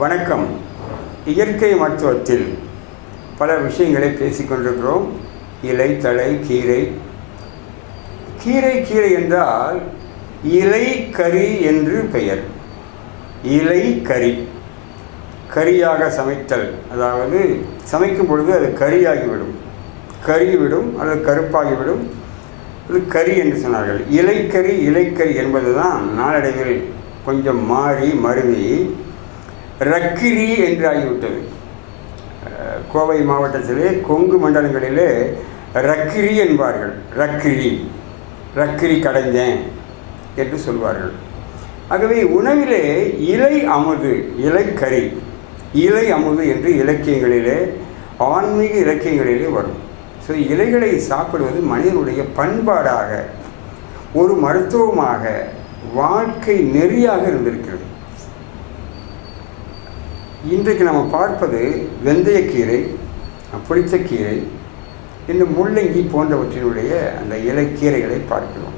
வணக்கம். இயற்கை மருத்துவத்தில் பல விஷயங்களை பேசிக்கொண்டிருக்கிறோம். இலை, தழை, கீரை. கீரை என்றால் இலை கறி என்று பெயர். இலை கறி, கறியாக சமைத்தல், அதாவது சமைக்கும் பொழுது அது கறியாகிவிடும், கருகிவிடும் அல்லது கருப்பாகிவிடும். அது கறி என்று சொன்னார்கள். இலைக்கறி என்பது தான் நாளடைவில் கொஞ்சம் மாறி மருவி ரக்கிரி என்று ஆகிவிட்டது. கோவை மாவட்டத்திலே கொங்கு மண்டலங்களிலே ரக்கிரி என்பார்கள். ரக்கிரி கடைஞ்சேன் என்று சொல்வார்கள். ஆகவே உணவிலே இலை அமுது, இலைக்கறி, இலை அமுது என்று இலக்கியங்களிலே, ஆன்மீக இலக்கியங்களிலே வரும். ஸோ இலைகளை சாப்பிடுவது மனிதனுடைய பண்பாடாக, ஒரு மருத்துவமாக, வாழ்க்கை நெறியாக இருந்திருக்கிறது. இன்றைக்கு நம்ம பார்ப்பது வெந்தயக்கீரை, புளிச்சக்கீரை, இன்னும் முள்ளங்கி போன்றவற்றினுடைய அந்த இலைக்கீரைகளை பார்க்கிறோம்.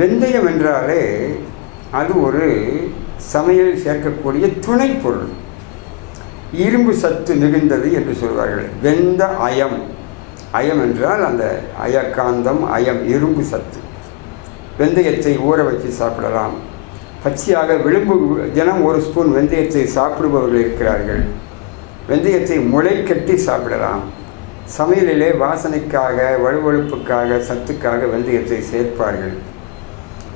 வெந்தயம் என்றாலே அது ஒரு சமையல் சேர்க்கக்கூடிய துணை பொருள். இரும்பு சத்து மிகுந்தது என்று சொல்வார்கள். வெந்த அயம், அயம் என்றால் அந்த அயக்காந்தம், அயம் இரும்பு சத்து. வெந்தயத்தை ஊற வச்சு சாப்பிடலாம். பச்சையாக தினம் ஒரு ஸ்பூன் வெந்தயத்தை சாப்பிடுபவர்கள் இருக்கிறார்கள். வெந்தயத்தை முளை கட்டி சாப்பிடலாம். சமையலிலே வாசனைக்காக, வழுவழுப்புக்காக, சத்துக்காக வெந்தயத்தை சேர்ப்பார்கள்.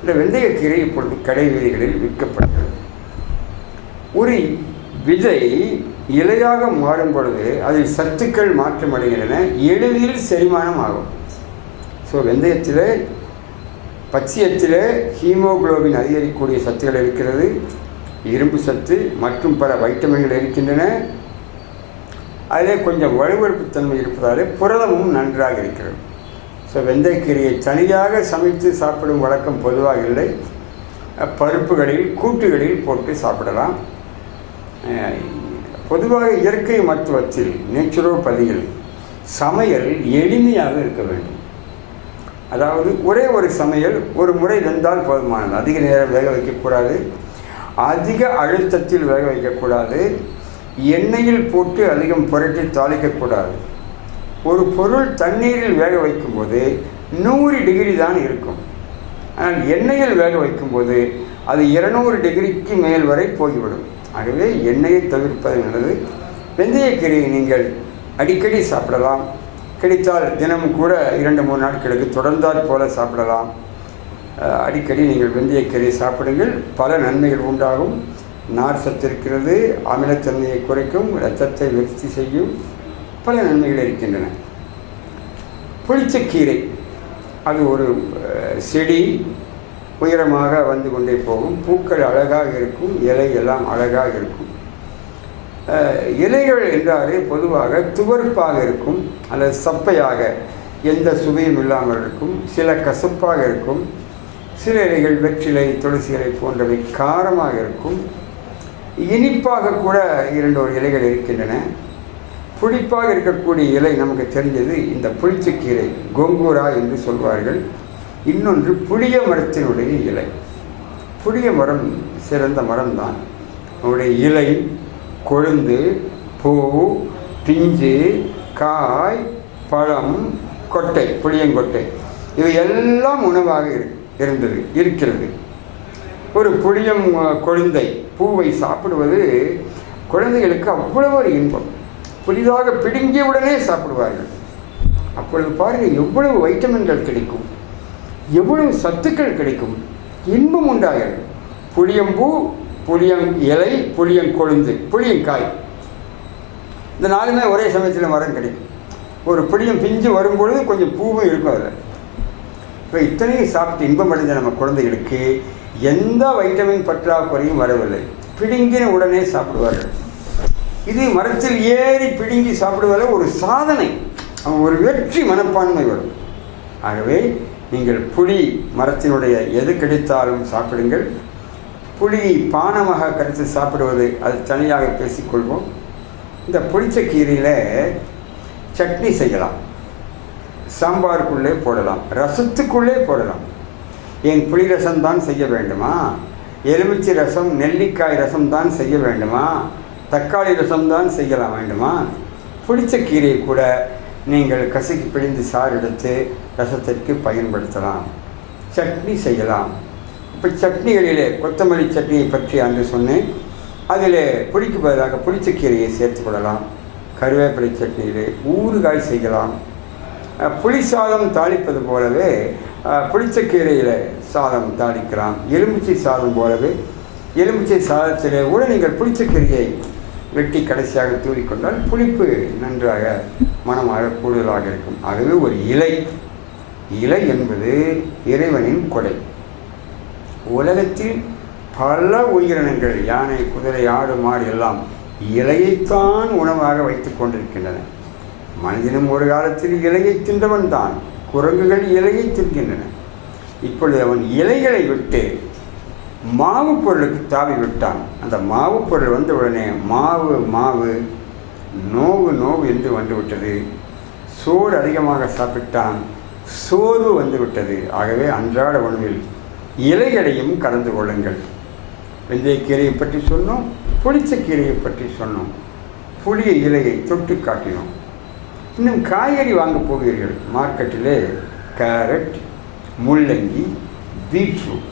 இந்த வெந்தயக்கீரை இப்பொழுது கடை வீதிகளில் விற்கப்படுகிறது. ஒரு விதை இலையாக மாறும் பொழுது அதில் சத்துக்கள் மாற்றமடைகின்றன, எளிதில் செரிமானம் ஆகும். ஸோ வெந்தயத்தில், பச்சையத்தில் ஹீமோகுளோபின் அதிகரிக்கக்கூடிய சத்துக்கள் இருக்கிறது, இரும்பு சத்து மற்றும் பல வைட்டமின்கள் இருக்கின்றன. அதிலே கொஞ்சம் வலுவழுப்புத்தன்மை இருப்பதாலே புரதமும் நன்றாக இருக்கிறது. ஸோ வெந்தயக்கீரையை தனியாக சமைத்து சாப்பிடும் வழக்கம் பொதுவாக இல்லை. பருப்புகளில், கூட்டுகளில் போட்டு சாப்பிடலாம். பொதுவாக இயற்கை மருத்துவத்தில், நேச்சுரோபதியில் சமையல் எளிமையாக இருக்க வேண்டும். அதாவது ஒரே ஒரு சமையல் ஒரு முறை வெந்தால் போதுமானது. அதிக நேரம் வேக வைக்கக்கூடாது, அதிக அழுத்தத்தில் வேக வைக்கக்கூடாது, எண்ணெயில் போட்டு அதிகம் புரட்டி தாளிக்கக்கூடாது. ஒரு பொருள் தண்ணீரில் வேக வைக்கும்போது 100 டிகிரி தான் இருக்கும். ஆனால் எண்ணெயில் வேக வைக்கும்போது அது 200 டிகிரிக்கு மேல் வரை போய்விடும். ஆகவே எண்ணெயை தவிர்ப்பது நல்லது. வெந்தயக்கீரையை நீங்கள் அடிக்கடி சாப்பிடலாம். கிடைத்தால் தினமும் கூட 2-3 நாட்களுக்கு தொடர்ந்தாற் போல சாப்பிடலாம். அடிக்கடி நீங்கள் வெந்தயக்கீரை சாப்பிடுங்கள். பல நன்மைகள் உண்டாகும். நார் சத்து இருக்கிறது, அமிலத்தன்மையை குறைக்கும், இரத்தத்தை விருத்தி செய்யும், பல நன்மைகள் இருக்கின்றன. புளிச்சக்கீரை அது ஒரு செடி, உயரமாக வந்து கொண்டே போகும். பூக்கள் அழகாக இருக்கும், இலை எல்லாம் அழகாக இருக்கும். இலைகள் என்றாலே பொதுவாக துவர்ப்பாக இருக்கும் அல்லது சப்பையாக, எந்த சுவையும் இல்லாமல் இருக்கும். சில கசப்பாக இருக்கும். சில இலைகள் வெற்றிலை, துளசி இலை போன்றவை காரமாக இருக்கும். இனிப்பாக கூட 2 இலைகள் இருக்கின்றன. புளிப்பாக இருக்கக்கூடிய இலை நமக்கு தெரிஞ்சது இந்த புளிச்சக்கீரை, கொங்கூரா என்று சொல்வார்கள். இன்னொன்று புளிய மரத்தினுடைய இலை. புளிய மரம் சிறந்த மரம்தான். அவருடைய இலை, கொழுந்து, பூ, பிஞ்சு, காய், பழம், கொட்டை, புளியங்கொட்டை, இவை எல்லாம் உணவாக இருக்கிறது. ஒரு புளியம் கொழுந்தை பூவை சாப்பிடுவது குழந்தைகளுக்கு அவ்வளவு ஒரு இன்பம். புதிதாக பிடுங்கியவுடனே சாப்பிடுவார்கள். அப்பொழுது பாருங்கள், எவ்வளவு வைட்டமின்கள் கிடைக்கும், எவ்வளவு சத்துக்கள் கிடைக்கும், இன்பம் உண்டாகிறது. புளியம்பூ, புளியம் இலை, புளியங்கொழுந்து, புளியங்காய், இந்த 4மே ஒரே சமயத்தில் மரம் கிடைக்கும். ஒரு புளியம் பிஞ்சு வரும்பொழுது கொஞ்சம் பூவும் இருக்கும் அதில். இப்போ இத்தனையும் சாப்பிட்டு இன்பம் அடைந்த நம்ம குழந்தைகளுக்கு எந்த வைட்டமின் பற்றாக்குறையும் வரவில்லை. பிடுங்கின உடனே சாப்பிடுவார்கள். இது மரத்தில் ஏறி பிடுங்கி சாப்பிடுவதில் ஒரு சாதனை, ஒரு வெற்றி மனப்பான்மை வரும். ஆகவே நீங்கள் புளி மரத்தினுடைய எது கிடைத்தாலும் சாப்பிடுங்கள். புளியை பானமாக கரைத்து சாப்பிடுவது அது தனியாக பேசிக்கொள்வோம். இந்த புளிச்சக்கீரையில் சட்னி செய்யலாம், சாம்பாருக்குள்ளே போடலாம், ரசத்துக்குள்ளே போடலாம். ஏன் புளி ரசம் தான் செய்ய வேண்டுமா? எலுமிச்சை ரசம், நெல்லிக்காய் ரசம் தான் செய்ய வேண்டுமா? தக்காளி ரசம் தான் செய்யலாம் வேண்டுமா? புளிச்ச கீரையை கூட நீங்கள் கசக்கி பிழிந்து சாறு எடுத்து ரசத்திற்கு பயன்படுத்தலாம். சட்னி செய்யலாம். இப்போ சட்னிகளிலே கொத்தமல்லி சட்னியை பற்றி அன்று சொன்னேன். அதில் புளிக்கு பதிலாக புளிச்ச கீரையை சேர்த்து கொள்ளலாம். கருவேப்பிலை சட்னியிலே ஊறுகாய் செய்யலாம். புளி சாதம் தாளிப்பது போலவே புளிச்சக்கீரையில் சாதம் தாளிக்கலாம். எலுமிச்சை சாதம் போலவே எலுமிச்சை சாதத்திலே கூட நீங்கள் புளிச்சக்கீரையை வெட்டி கடைசியாக தூவிக்கொண்டால் புளிப்பு நன்றாக மனமாக கூடுதலாக இருக்கும். ஆகவே ஒரு இலை என்பது இறைவனின் கொடை. உலகத்தில் பல உயிரினங்கள், யானை, குதிரை, ஆடு, மாடு எல்லாம் இலையைத்தான் உணவாக வைத்து கொண்டிருக்கின்றன. மனிதனும் ஒரு காலத்தில் இலையை தின்றவன் தான். குரங்குகள் இலையை தின்கின்றன. இப்பொழுது அவன் இலைகளை விட்டு மாவு பொருளுக்கு தாவி விட்டான். அந்த மாவு பொருள் வந்த உடனே மாவு நோவு என்று வந்துவிட்டது. சோறு அதிகமாக சாப்பிட்டான், சோர்வு வந்துவிட்டது. ஆகவே அன்றாட உணவில் இலைகளையும் கலந்து கொள்ளுங்கள். வெந்தயக்கீரையை பற்றி சொன்னோம், புளிச்சக்கீரையை பற்றி சொன்னோம், புளிய இலையை தொட்டு காட்டினோம். இன்னும் காய்கறி வாங்க போவீர்கள். மார்க்கெட்டிலே கேரட், முள்ளங்கி, பீட்ரூட்,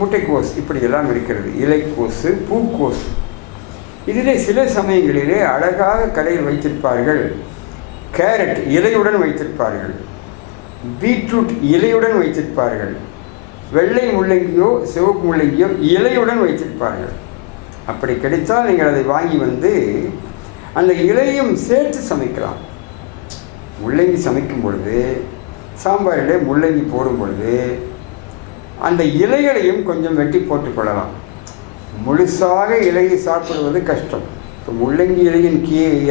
முட்டைக்கோஸ் இப்படியெல்லாம் இருக்கிறது. இலைக்கோசு, பூக்கோசு. இதிலே சில சமயங்களிலே அழகாக கடையில் வைத்திருப்பார்கள். கேரட் இலையுடன் வைத்திருப்பார்கள், பீட்ரூட் இலையுடன் வைத்திருப்பார்கள், வெள்ளை முள்ளங்கியோ சிவப்பு முள்ளங்கியோ இலையுடன் வைத்திருப்பார்கள். அப்படி கிடைத்தால் நீங்கள் அதை வாங்கி வந்து அந்த இலையும் சேர்த்து சமைக்கலாம். முள்ளங்கி சமைக்கும் பொழுது, சாம்பாரிலே முள்ளங்கி போடும் பொழுது அந்த இலைகளையும் கொஞ்சம் வெட்டி போட்டுக்கொள்ளலாம். முழுசாக இலையை சாப்பிடுவது கஷ்டம். இப்போ முள்ளங்கி இலையின்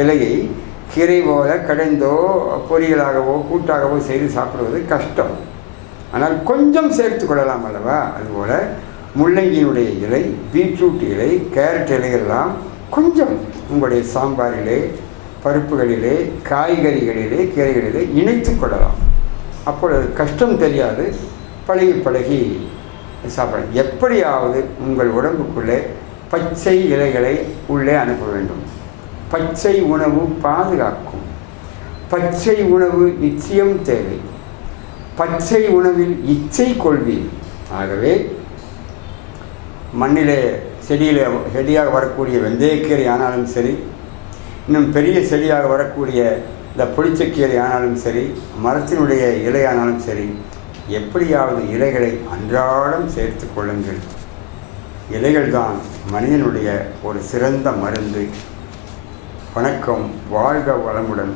இலையை கீரை போல கடைந்தோ பொரியலாகவோ கூட்டாகவோ செய்து சாப்பிடுவது கஷ்டம். ஆனால் கொஞ்சம் சேர்த்து கொள்ளலாம் அல்லவா? அதுபோல் முள்ளங்கியினுடைய இலை, பீட்ரூட் இலை, கேரட் இலையெல்லாம் கொஞ்சம் உங்களுடைய சாம்பாரிலே, பருப்புகளிலே, காய்கறிகளிலே, கீரைகளிலே இணைத்து கொள்ளலாம். அப்பொழுது கஷ்டம் தெரியாது. பழகி சாப்பிடலாம். எப்படியாவது உங்கள் உடம்புக்குள்ளே பச்சை இலைகளை உள்ளே அனுப்ப வேண்டும். பச்சை உணவு பாதுகாக்கும். பச்சை உணவு நிச்சயம் தேவை. பச்சை உணவில் இச்சை கொள்வீர். ஆகவே மண்ணிலே செடியாக வரக்கூடிய வெந்தயக்கீரை ஆனாலும் சரி, இன்னும் பெரிய செடியாக வரக்கூடிய இந்த புளிச்சக்கீரை ஆனாலும் சரி, மரத்தினுடைய இலையானாலும் சரி, எப்படியாவது இலைகளை அன்றாடம் சேர்த்து கொள்ளுங்கள். இலைகள் தான் மனிதனுடைய ஒரு சிறந்த மருந்து. வணக்கம். வாழ்க வளமுடன்.